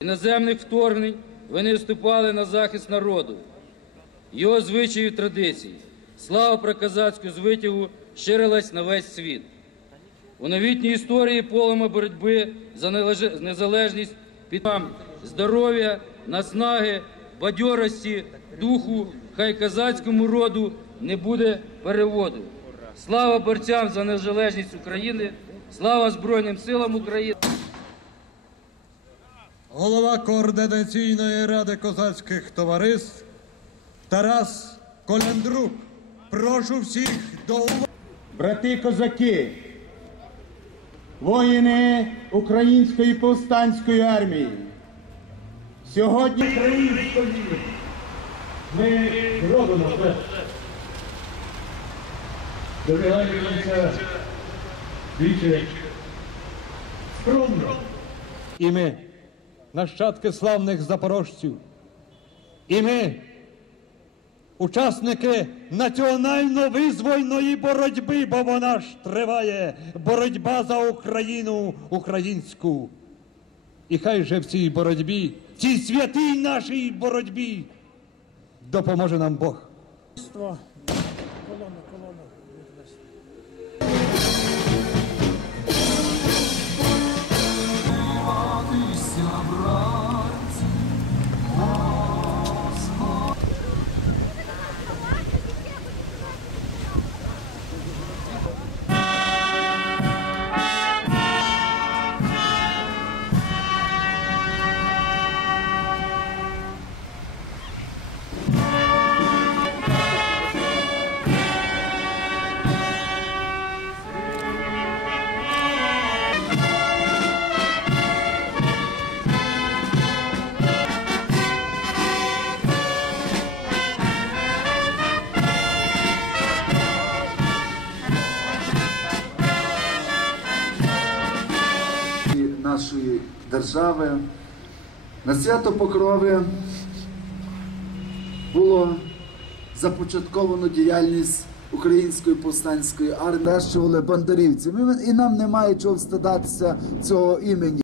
іноземних вторгнень вони вступали на захист народу, його звичаїв і традицій. Слава про козацьку звитягу ширилась на весь світ. У новітній історії полема боротьби за незалежність під здоров'я, наснаги, бадьорості, духу, хай козацькому роду не буде переводу. Слава борцям за незалежність України, слава Збройним силам України. Голова Координаційної ради козацьких товариств Тарас Колендрук. Прошу всіх до уваги. брати козаки, воїни Української повстанської армії. Сьогодні української ми робимо це. Добігаємося більше скромно. І ми, нащадки славних запорожців. І ми, учасники національно-визвольної боротьби, бо вона ж триває боротьба за Україну українську. І хай же в цій боротьбі, цій святій нашій боротьбі допоможе нам Бог. Нашої держави. На свято Покрови було започатковано діяльність Української повстанської армії. Вирощували бандерівці. І нам немає чого встадатися цього імені.